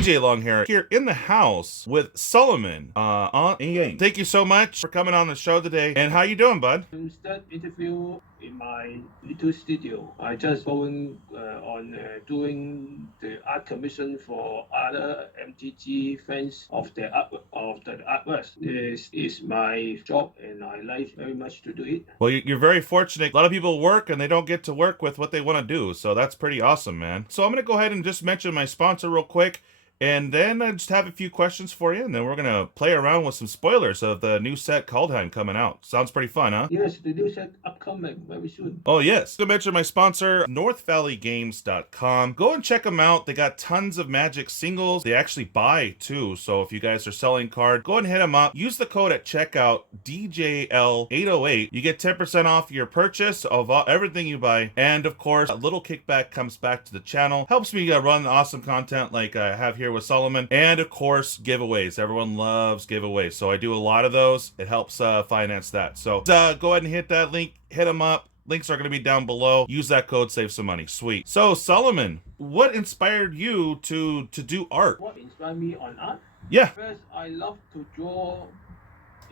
MrDjlonghair here in the house with Soloman Au Yeung. Thank you so much for coming on the show today. And how you doing, bud? Start interview in my little studio. I just going on doing the art commission for other MTG fans of the artworks. This is my job, and I like very much to do it. Well, you're very fortunate. A lot of people work and they don't get to work with what they want to do, so that's pretty awesome, man. So I'm gonna go ahead and just mention my sponsor real quick. And then I just have a few questions for you, and then we're going to play around with some spoilers of the new set Kaldheim coming out. Sounds pretty fun, huh? Yes, the new set upcoming very soon. Oh, yes. To mention my sponsor, NorthValleyGames.com. Go and check them out. They got tons of Magic singles. They actually buy, too. So if you guys are selling cards, go and hit them up. Use the code at checkout, DJL808. You get 10% off your purchase of everything you buy. And, of course, a little kickback comes back to the channel. Helps me run awesome content like I have here with Solomon, and of course giveaways. Everyone loves giveaways, so I do a lot of those. It helps finance that. So go ahead and hit that link, hit them up. Links are going to be down below. Use that code, save some money. Sweet. So Solomon, what inspired you to do art? What inspired me on art? Yeah. First, I love to draw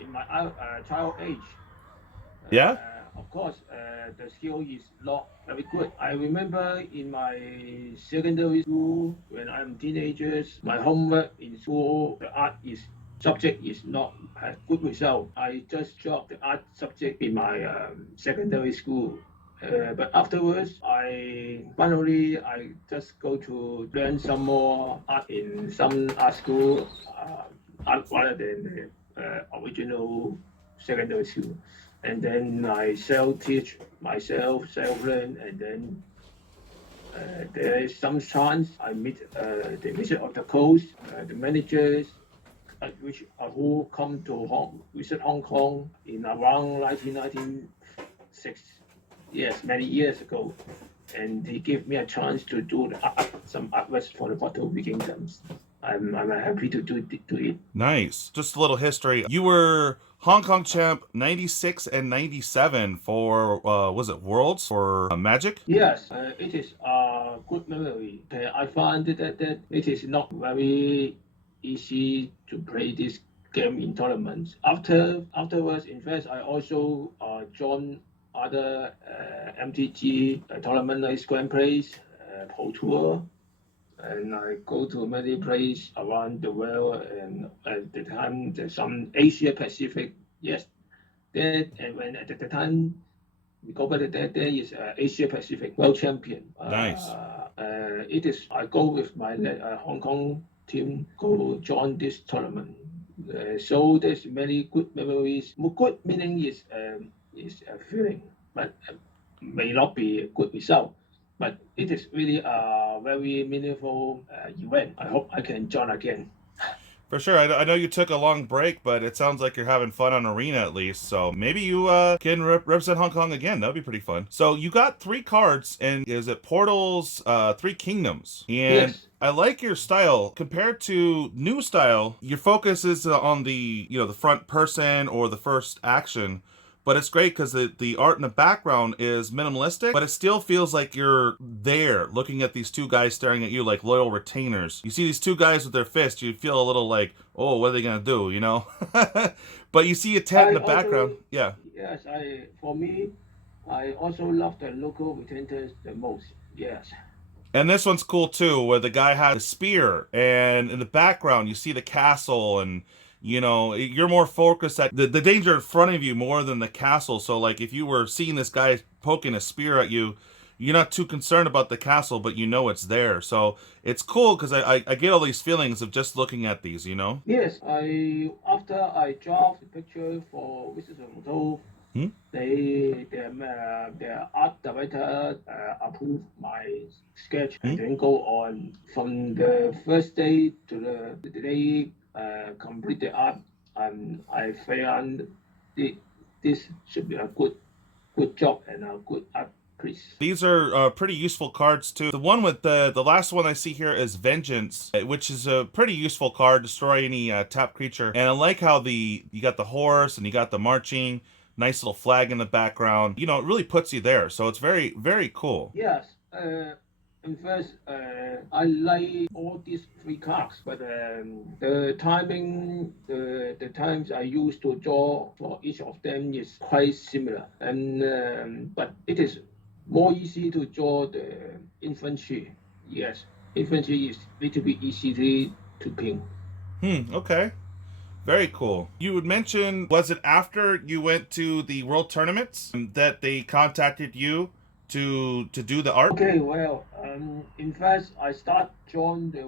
in my child age. Yeah. Of course, the skill is not very good. I remember in my secondary school, when I'm teenagers, my homework in school, the art subject is not a good result. I just dropped the art subject in my secondary school. But afterwards, I just go to learn some more art in some art school, art rather than the original secondary school. And then I self-teach myself, self-learn, and then there is some chance I meet the Wizard of the Coast, the managers, who come to visit Hong Kong in around 1996. Yes, many years ago. And they gave me a chance to do some artworks for the Bottle Kingdoms. I'm happy to do it. Nice. Just a little history. You were Hong Kong champ 96 and 97 for, was it Worlds for Magic? Yes, it is a good memory. I find that it is not very easy to play this game in tournaments. Afterwards, in fact, I also joined other MTG tournament like Grand Prix, Pro Tour, and I go to many places around the world, and at the time there's some Asia Pacific. Yes, when at the time we go back, there is Asia Pacific World Champion. Nice. It is I go with my Hong Kong team go join this tournament. So there's many good memories. Good meaning is a feeling, but may not be a good result. But it is really a very meaningful event. I hope I can join again. For sure. I know you took a long break, but it sounds like you're having fun on Arena at least. So maybe you can represent Hong Kong again. That'd be pretty fun. So you got 3 cards, and is it Portals, 3 Kingdoms? And Yes. I like your style. Compared to new style, your focus is on the the front person or the first action. But it's great because the art in the background is minimalistic, but it still feels like you're there looking at these 2 guys staring at you like loyal retainers. You see these 2 guys with their fists, you feel a little like, oh, what are they going to do, you know? But you see a tent in the background. Yeah. Yes, for me, I also love the local retainers the most. Yes. And this one's cool too, where the guy has a spear, and in the background you see the castle, and you're more focused at the danger in front of you more than the castle. So like if you were seeing this guy poking a spear at you, you're not too concerned about the castle, but it's there. So it's cool because I get all these feelings of just looking at these, Yes, after I draw the picture for Wizards of the Coast, their art director approved my sketch, and then go on from the first day to the day complete the art, and I found this should be a good job and a good art piece. These are pretty useful cards too. The one with the last one I see here is Vengeance, which is a pretty useful card. Destroy any tap creature. And I like how you got the horse and you got the marching. Nice little flag in the background. It really puts you there. So it's very, very cool. Yes. In first, I like all these three cards, but the timing, the times I used to draw for each of them is quite similar, and but it is more easy to draw the infantry. Yes, infantry is little bit easy to ping. Okay. Very cool. You would mention, was it after you went to the world tournaments that they contacted you to do the art? Okay, well, in fact, I start join the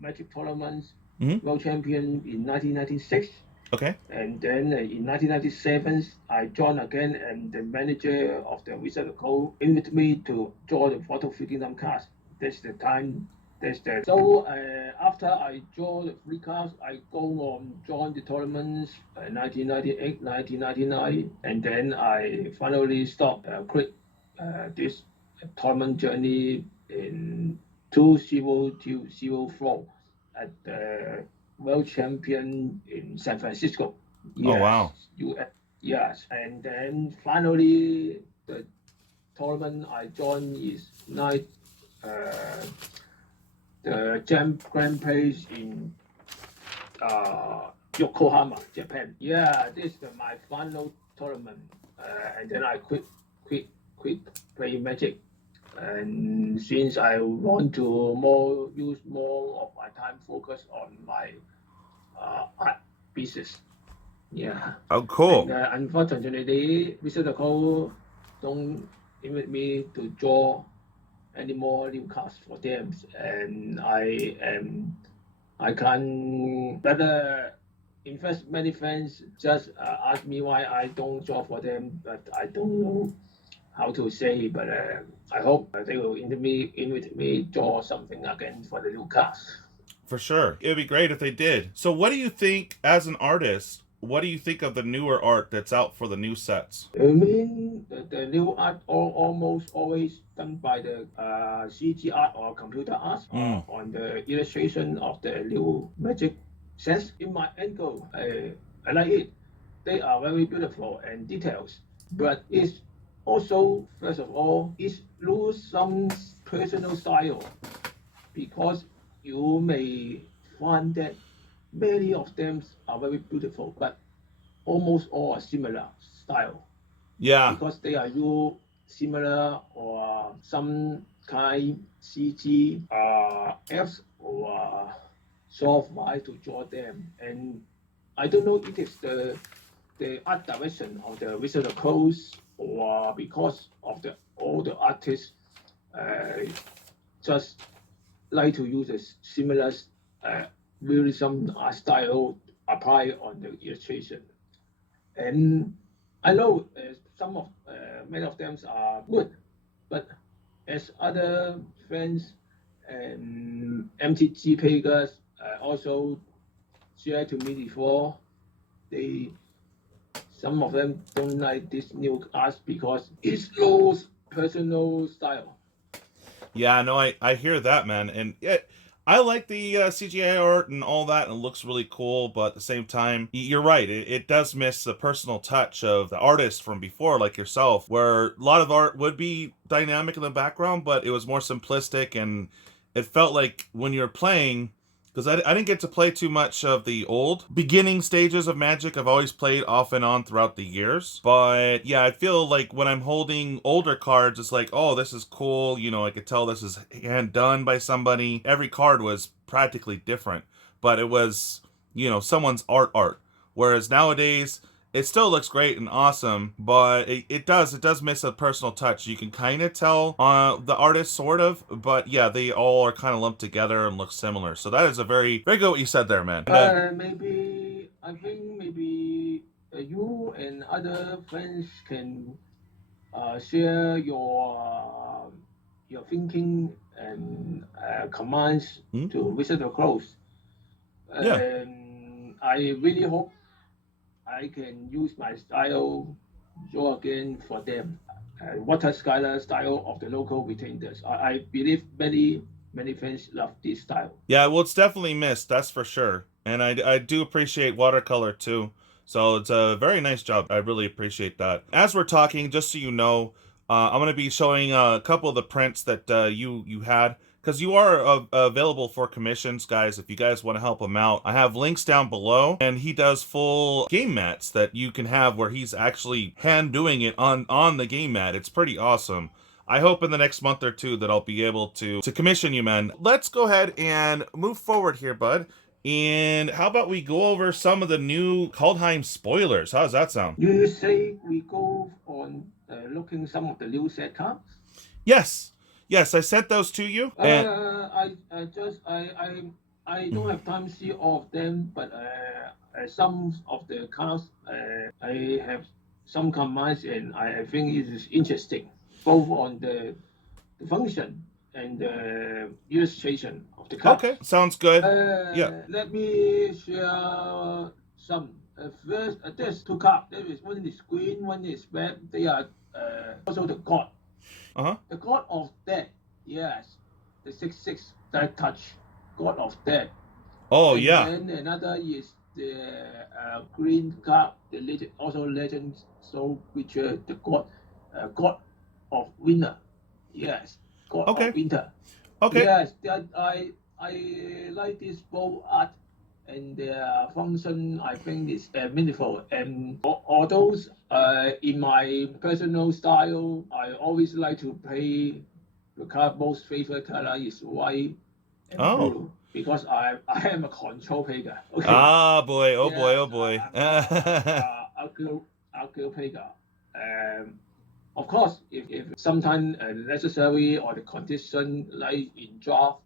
Magic tournaments Hmm. world champion in 1996. Okay. And then in 1997, I joined again, and the manager of the Wizard of Coast invited me to draw the photo freedom cards. That's the time. That's the so after I draw the free cards, I go on join the tournaments 1998, 1999, and then I finally stop quit this tournament journey in 2004 at the world champion in San Francisco. Oh, Yes, wow. US. Yes, and then finally the tournament I joined is uh, the Grand Prix in Yokohama, Japan. Yeah, this is my final tournament, and then I quit playing Magic. And since I want to use more of my time focus on my art pieces. Yeah. Oh, And cool. unfortunately, Mr. Cole don't invite me to draw any more new cards for them, and I can't. But in fact, many friends just ask me why I don't draw for them, but I don't know how to say. But I hope they will invite me draw something again for the new cards. For sure. It would be great if they did. So, what do you think, as an artist, what do you think of the newer art that's out for the new sets? I mean, the new art almost always done by the CG art or computer art Mm. on the illustration of the new magic sets. In my angle, I like it. They are very beautiful and details, but it's also, first of all, it lose some personal style because you may find that many of them are very beautiful, but almost all are similar style Yeah. because they are you similar or some kind CG apps or software to draw them. And I don't know it is the art direction of the Wizard of Coast or because of the all the artists uh, just like to use a similar realism style apply on the illustration. And I know some of many of them are good, but as other friends and MTG players also shared to me before, they some of them don't like this new art because it loses personal style. Yeah, no, I hear that, man. And I like the CGI art and all that, and it looks really cool, but at the same time, you're right. It does miss the personal touch of the artist from before, like yourself, where a lot of art would be dynamic in the background, but it was more simplistic, and it felt like when you're playing, because I didn't get to play too much of the old beginning stages of Magic. I've always played off and on throughout the years. But yeah, I feel like when I'm holding older cards, it's like, oh, this is cool. You know, I could tell this is hand done by somebody. Every card was practically different, but it was, someone's art. Whereas nowadays, it still looks great and awesome, but it does miss a personal touch. You can kind of tell the artist, sort of, but yeah, they all are kind of lumped together and look similar. So that is a very very good what you said there, man. Maybe I think maybe you and other friends can share your thinking and commands Hmm? to Wizard of Coast. Yeah. And I really hope I can use my style draw again for them. Water Skylar style of the local retainers. I believe many fans love this style. Yeah, well, it's definitely missed, that's for sure. And I do appreciate watercolor too. So it's a very nice job. I really appreciate that. As we're talking, just so you know, I'm going to be showing a couple of the prints that you had, because you are available for commissions, guys. If you guys want to help him out, I have links down below, and he does full game mats that you can have where he's actually hand doing it on the game mat. It's pretty awesome. I hope in the next month or two that I'll be able to commission you, man. Let's go ahead and move forward here, bud. And how about we go over some of the new Kaldheim spoilers? How does that sound? You say we go on looking some of the new set cards? Yes. Yes, I sent those to you. And I don't have time to see all of them, but some of the cards I have some comments, and I think it is interesting, both on the function and the illustration of the cards. okay, sounds good. Yeah. Let me share some. First, there's two cards. There is one is green, one is red. They are also the god. Uh-huh. The god of death. Yes, the 6/6 that touch, god of death. Oh, And yeah. then another is the green card, the legend, also legend soul creature, the god of winter. Yes, god Okay. of winter. Okay. Yes, that I like this bow art, and their function I think is meaningful. And although in my personal style, I always like to play the card. Most favorite color is white and Oh. blue, because I am a control player. Okay. Ah, boy. Oh, boy. Yes, Oh, boy. I'll player. Of course, if sometimes necessary or the condition like in draft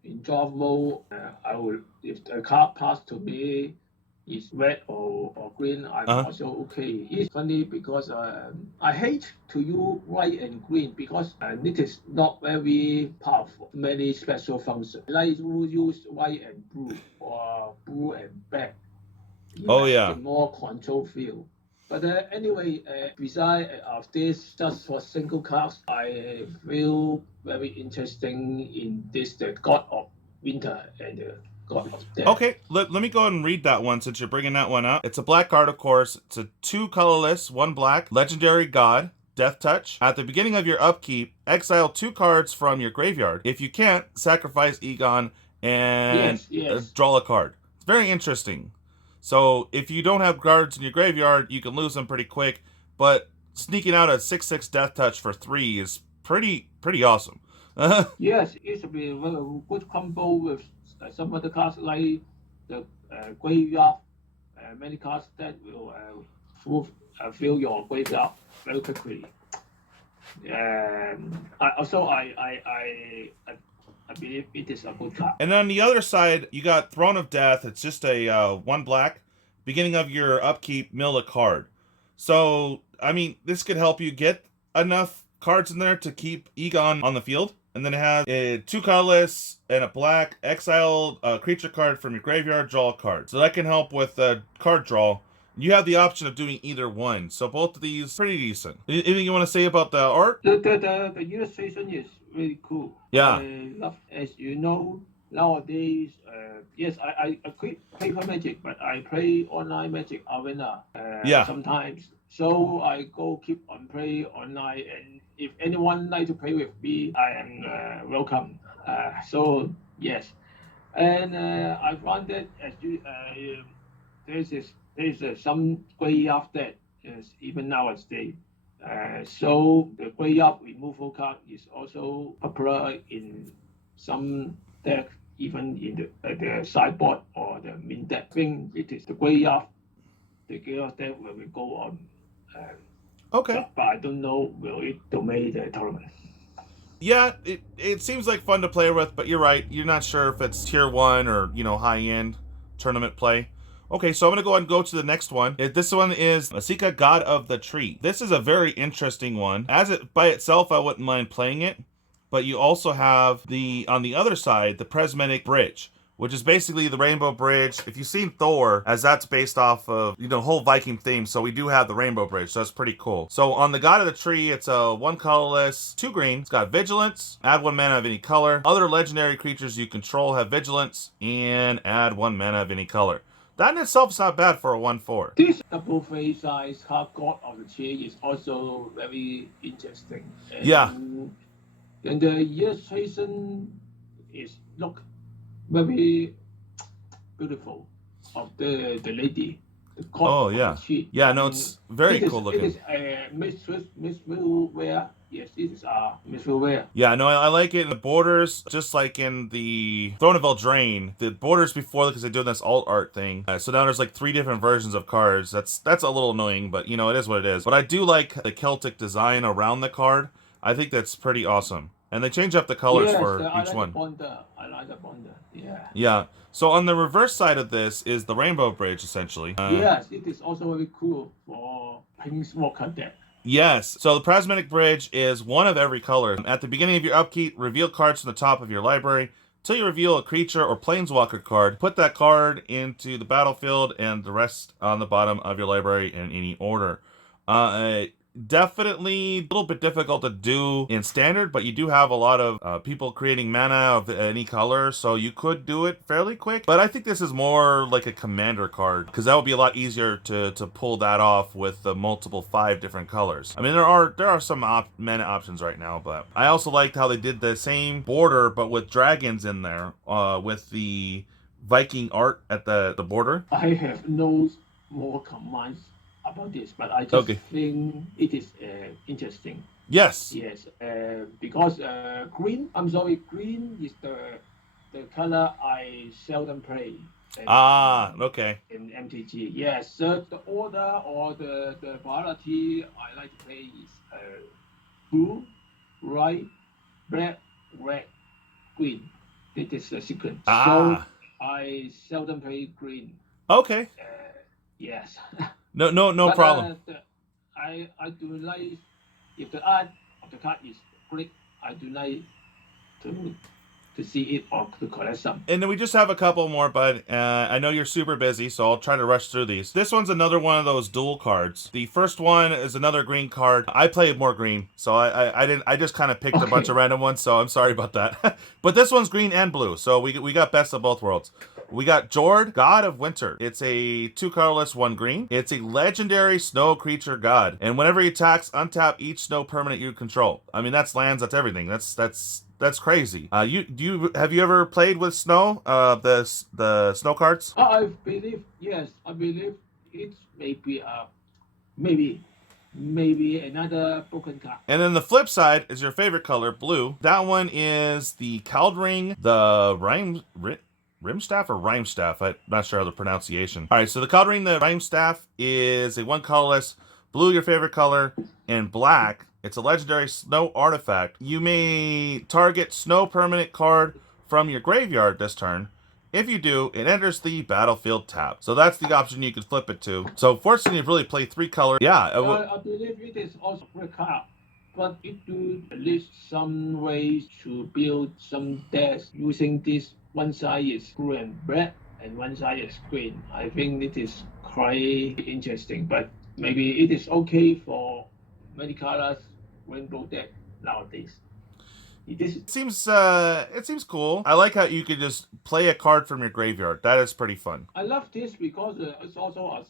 mode, I will, if the card pass to me is red or green, I'm Uh-huh. also okay. It's funny because I hate to use white and green because it is not very powerful. Many special functions. I like to use white and blue or blue and black. Oh, Yes, yeah. the more control feel. But anyway, beside of this, just for single cards, I feel very interesting in this, the God of Winter and the God of Death. Okay, let me go ahead and read that one since you're bringing that one up. It's a black card, of course. It's a 2 colorless, 1 black, legendary god, Death Touch. At the beginning of your upkeep, exile 2 cards from your graveyard. If you can't, sacrifice Egon and Yes. draw a card. It's very interesting. So if you don't have cards in your graveyard, you can lose them pretty quick. But sneaking out a 6/6 Death Touch for 3 is pretty awesome. Yes, it should be a very good combo with some other cards like the graveyard. Many cards that will fill your graveyard very quickly. I believe it is a good card. And on the other side, you got Throne of Death. It's just a 1 black. Beginning of your upkeep, mill a card. So, I mean, this could help you get enough cards in there to keep Egon on the field. And then it has a 2 colorless and a black. Exile a creature card from your graveyard, draw a card. So that can help with card draw. You have the option of doing either one. So both of these, pretty decent. Anything you want to say about the art? The illustration is really cool. Yeah. I love, as you know, nowadays, yes, I quit paper magic, but I play online magic arena Yeah. sometimes. So I go keep on play online, and if anyone like to play with me, I am welcome. So yes, and I found that as you there's some graveyard that is even nowadays. So the graveyard removal card is also popular in some deck, even in the sideboard or the main deck. I think it is the graveyard, the graveyard deck where we go on. Okay. But I don't know will it dominate the tournament. Yeah, it seems like fun to play with, but you're right. You're not sure if it's tier 1 or, high-end tournament play. Okay, so I'm going to go ahead and go to the next one. This one is Masika, God of the Tree. This is a very interesting one. As it by itself, I wouldn't mind playing it, but you also have on the other side, the Prismatic Bridge, which is basically the Rainbow Bridge. If you've seen Thor, as that's based off of, whole Viking theme, so we do have the Rainbow Bridge, so that's pretty cool. So on the God of the Tree, it's a 1 colorless, 2 green. It's got Vigilance, add 1 mana of any color. Other legendary creatures you control have Vigilance, and add 1 mana of any color. That in itself is not bad for a 1/4. This double face size half god of the chair is also very interesting. Yeah. And the illustration is look very beautiful of the lady, the coat Oh of yeah. the sheet. Yeah, no, it's very cool It looking. is a miserable wear. Yes, this is a miserable wear. Yeah, no, I like it. The borders, just like in the Throne of Eldraine, the borders before, because they're doing this alt art thing. So now there's like 3 different versions of cards. That's a little annoying, but you know, it is what it is. But I do like the Celtic design around the card. I think that's pretty awesome. And they change up the colors Yes, for I each like one. the bonder. I like the bonder. Yeah. Yeah. So on the reverse side of this is the Rainbow Bridge, essentially. Yes, it is also very cool for Planeswalker deck. Yes. So the Prismatic Bridge is one of every color. At the beginning of your upkeep, reveal cards from the top of your library. Till you reveal a creature or planeswalker card, put that card into the battlefield and the rest on the bottom of your library in any order. Definitely a little bit difficult to do in standard, but you do have a lot of people creating mana of any color, so you could do it fairly quick. But I think this is more like a commander card, because that would be a lot easier to pull that off with the multiple 5 different colors. I mean, there are some mana options right now, but I also liked how they did the same border, but with dragons in there, with the Viking art at the border. I have no more comments about this, but I just Okay. think it is interesting. Yes. Yes, because green. I'm sorry, green is the color I seldom play. Okay. In MTG, yes. So the order or the priority I like to play is blue, white, black, red, green. This is the sequence. So I seldom play green. Okay. Yes. No But, problem. I do like if the art of the card is great. I do like to see it or to collect some. And then we just have a couple more, bud. I know you're super busy, so I'll try to rush through these. This one's another one of those dual cards. The first one is another green card. I played more green, so I didn't. I just kind of picked a bunch of random ones, so I'm sorry about that. But this one's green and blue, so we got best of both worlds. We got Jord, God of Winter. It's a 2 colorless, 1 green. It's a legendary snow creature god, and whenever he attacks, untap each snow permanent you control. I mean, that's lands, that's everything. That's crazy. Have you ever played with snow? The snow cards? I believe yes. I believe it may be maybe another broken card. And then the flip side is your favorite color, blue. That one is the Kaldring, the Rimstaff or Rhymestaff? I'm not sure how the pronunciation. All right, so the Kaldring, the Rhymestaff is a 1 colorless, blue your favorite color, and black. It's a legendary snow artifact. You may target snow permanent card from your graveyard this turn. If you do, it enters the battlefield tab. So that's the option you could flip it to. So fortunately, you've really played 3 colors. Yeah. I believe it is also a great card, but it do at least some ways to build some decks using this. One side is blue and black, and one side is green. I think it is quite interesting, but maybe it is okay for many colors rainbow deck nowadays. It seems cool. I like how you could just play a card from your graveyard. That is pretty fun. I love this because it's also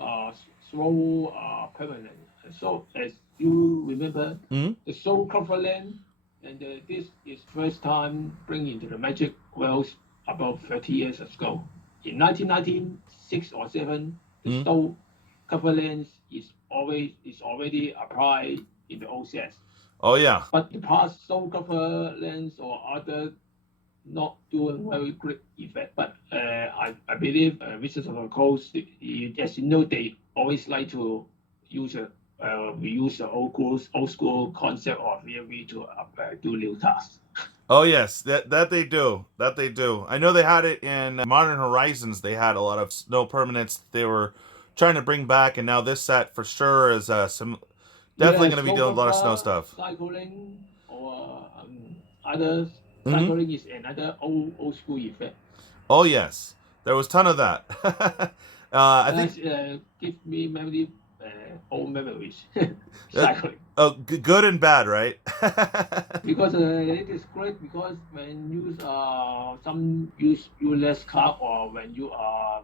a slow permanent. So as you remember, the Soul Coverland, and this is first time bringing to the Magic world about 30 years ago. In 1996 or 7, the Soul Coverland is already applied in the old sets. Oh yeah. But the past Soul Coverlands or other not doing very great effect. But I believe Wizards of the Coast, as you know, they always like to use we use the old school concept of VMV to do new tasks. Oh yes, that they do. That they do. I know they had it in Modern Horizons. They had a lot of snow permanents they were trying to bring back, and now this set for sure is definitely going to be doing a lot of snow stuff. Cycling or other cycling is another old school effect. Oh yes, there was a ton of that. I think give me memory old memories cycling. Oh, good and bad, right? Because it is great because when you some use useless car or when you are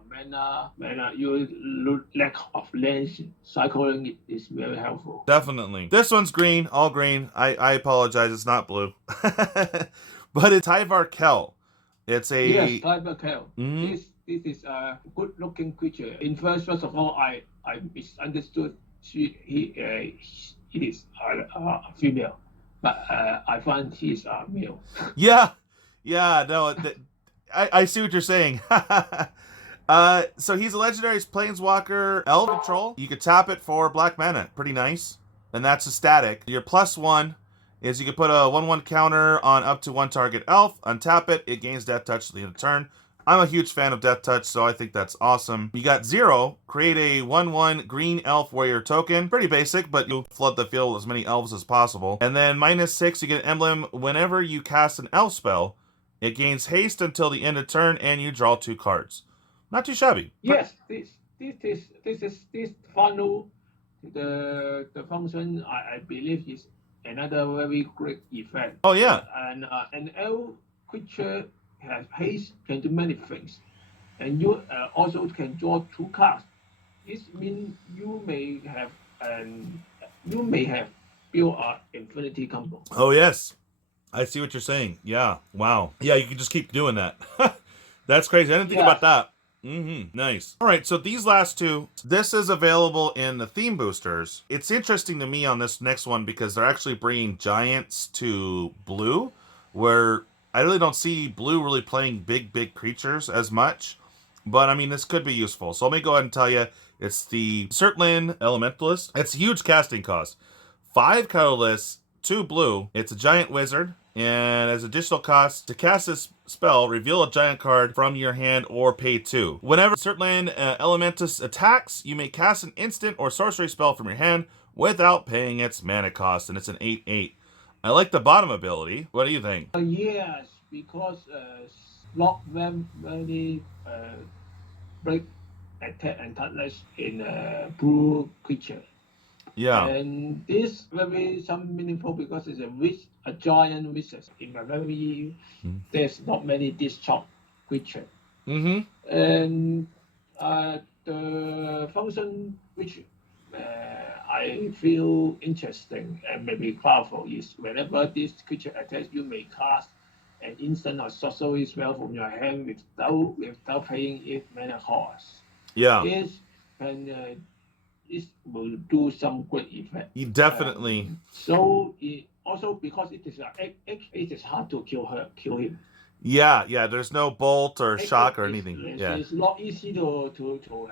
you lack of lens, cycling it is very helpful. Definitely. This one's green, all green. I apologize, it's not blue. But it's Tyvar Kell. It's Yes, a Tiber Cow. Mhm. This is a good looking creature. First of all, I misunderstood it is a female, but I find he is a male. Yeah. Yeah, no, I see what you're saying. So he's a legendary planeswalker elf control. You could tap it for black mana. Pretty nice. And that's a static. Your +1 is you can put a 1/1 counter on up to one target elf, untap it, it gains death touch at the end of turn. I'm a huge fan of death touch, so I think that's awesome. You got 0, create a 1/1 green elf warrior token. Pretty basic, but you flood the field with as many elves as possible. And then -6, you get an emblem whenever you cast an elf spell. It gains haste until the end of turn, and you draw 2 cards. Not too shabby. Yes, this final the function I believe is another very great effect. Oh yeah. And an elf creature has haste, can do many things, and you also can draw 2 cards. This means you may have built an infinity combo. Oh yes. I see what you're saying. Yeah. Wow. Yeah, you can just keep doing that. That's crazy. I didn't think about that. Nice. All right, so these last two, this is available in the theme boosters. It's interesting to me on this next one because they're actually bringing giants to blue, where I really don't see blue really playing big creatures as much. But I mean, this could be useful. So let me go ahead and tell you, it's the Certlin Elementalist. It's a huge casting cost. 5 colorless, 2 blue. It's a giant wizard. And as additional cost, to cast this spell, reveal a giant card from your hand or pay 2. Whenever Certland Elementus attacks, you may cast an instant or sorcery spell from your hand without paying its mana cost, and it's an 8/8. I like the bottom ability. What do you think? Yes, because not very break attack and toughness in blue creature. Yeah. And this very some meaningful because it's a giant wizard in a very there's not many discharge creature. And the function which I feel interesting and maybe powerful is whenever this creature attacks, you may cast an instant or sorcery spell from your hand without paying it mana cost. Yeah. It will do some great effect. You definitely. So it also because it is it is hard to kill him. Yeah. There's no bolt or shock or anything. It's not easy to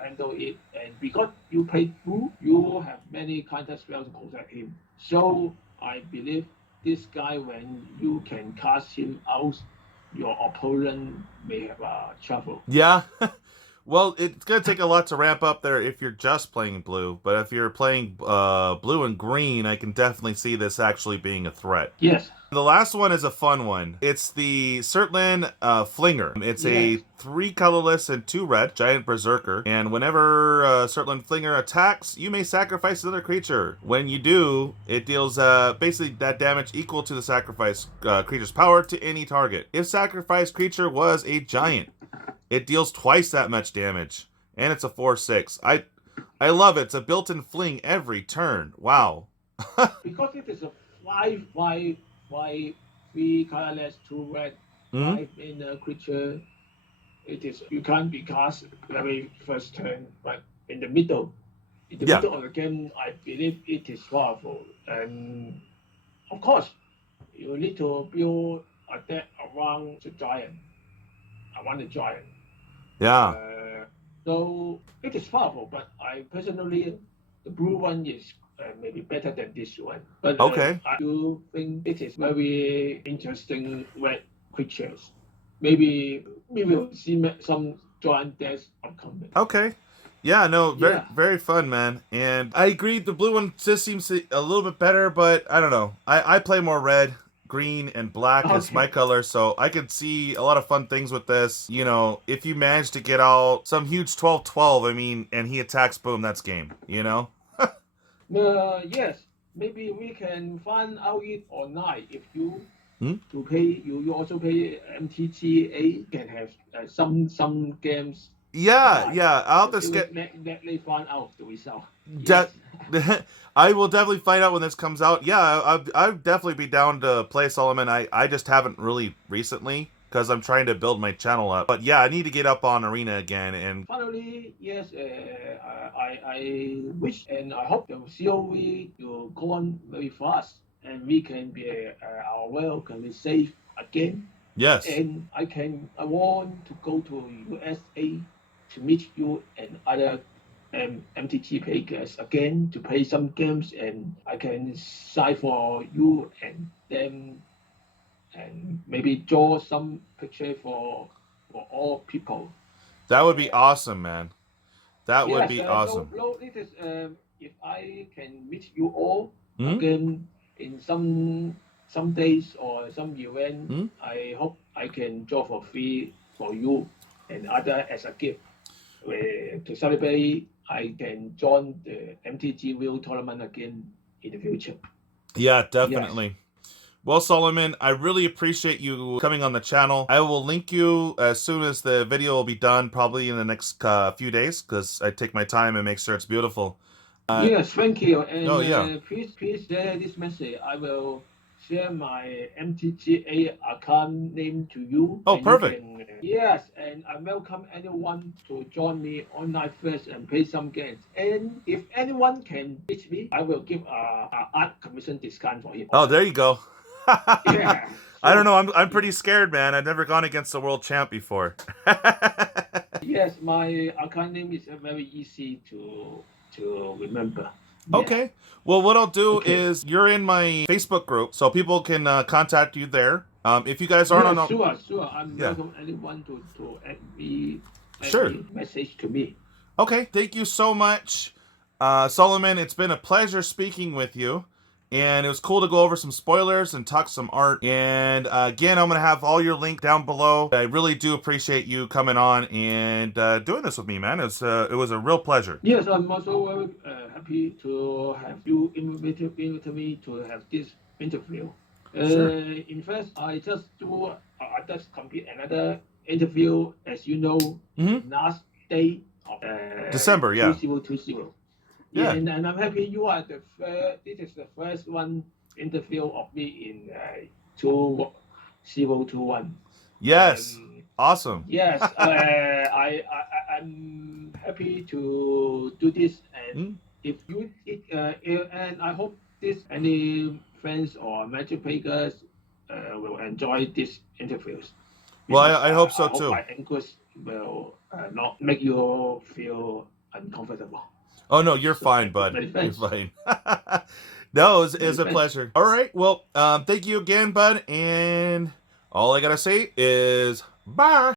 handle it, and because you play blue, you have many counter spells to protect him. So I believe this guy, when you can cast him out, your opponent may have trouble. Yeah. Well, it's going to take a lot to ramp up there if you're just playing blue. But if you're playing blue and green, I can definitely see this actually being a threat. Yes. The last one is a fun one. It's the Certland Flinger. It's a 3 colorless and 2 red giant berserker. And whenever Certland Flinger attacks, you may sacrifice another creature. When you do, it deals basically that damage equal to the sacrifice creature's power to any target. If sacrificed creature was a giant, it deals twice that much damage, and it's a 4/6. I love it. It's a built-in fling every turn. Wow. Because it is a 5/5 3 colorless 2 red 5 in a creature. It is you can't be cast very first turn, but in the middle of the game, I believe it is powerful. And of course, you need to build a deck around the giant. Yeah. So it is powerful, but I personally, the blue one is maybe better than this one. But okay. I do think it is very interesting red creatures. Maybe we will see some giant decks upcoming. Okay. Yeah, no, very fun, man. And I agree, the blue one just seems a little bit better, but I don't know. I play more red. Green and black is my color, so I could see a lot of fun things with this. You know, if you manage to get out some huge 12/12, I mean, and he attacks, boom, that's game, you know? Yes, maybe we can find out it online if you Hmm? to pay. You also pay MTGA can have some games Yeah, buy. yeah. I'll Okay, just get let me find out the result. Yes. de- I will definitely find out when this comes out. Yeah, I'd definitely be down to play Solomon. I just haven't really recently because I'm trying to build my channel up. But yeah, I need to get up on Arena again. And Finally, yes, I wish and I hope the COV will go on very fast and we can be our world can be safe again. yes, And I want to go to USA to meet you and other MTG players again to play some games and I can sign for you and them and maybe draw some picture for all people. that would be Uh, awesome, man. That would yes, be no, awesome. no, it is if I can meet you all Hmm? again in some days or some event, Hmm? I hope I can draw for free for you and other as a gift. To celebrate, I can join the MTG World Tournament again in the future. Yeah, Yes. definitely. Well, Solomon, I really appreciate you coming on the channel. I will link you as soon as the video will be done, probably in the next few days, because I take my time and make sure it's beautiful. Uh, Yes, thank you. oh, And yeah. please share this message. I will share my MTGA account name to you, Oh, and you perfect. can. Yes, and I welcome anyone to join me online first and play some games. And if anyone can reach me, I will give a art commission discount for him. Oh, there you go. Yeah, I don't sure. know. I'm Yeah. pretty scared, man. I've never gone against a world champ before. Yes, my account name is very easy to remember. Yeah. Okay. Well, what I'll do Okay. is you're in my Facebook group, so people can contact you there. If you guys aren't Yeah, on, a, sure, sure. I'm yeah, welcome anyone to add sure. me message to me. Okay. Thank you so much, Solomon. It's been a pleasure speaking with you, and it was cool to go over some spoilers and talk some art. And again, I'm gonna have all your link down below. I really do appreciate you coming on and doing this with me, man. It was a real pleasure. Yes, I'm also very happy to have you invite me to have this interview. Sure. In fact, I just complete another interview, as you know, in Mm-hmm. the last day of December. Yeah. 2020. Yeah, Yeah. and I'm happy you are the first. This is the first one interview of me in 2021. Yes. Um, Awesome. yes, I'm happy to do this, and Mm. if you and I hope this any friends or magic players will enjoy these interviews Well, because I hope I so hope too. my English will not make you feel uncomfortable. Oh no, you're So fine, thank you, bud. many You're thanks, fine. No, many it's a thanks. pleasure. All right. Well, thank you again, bud. And all I gotta say is bye.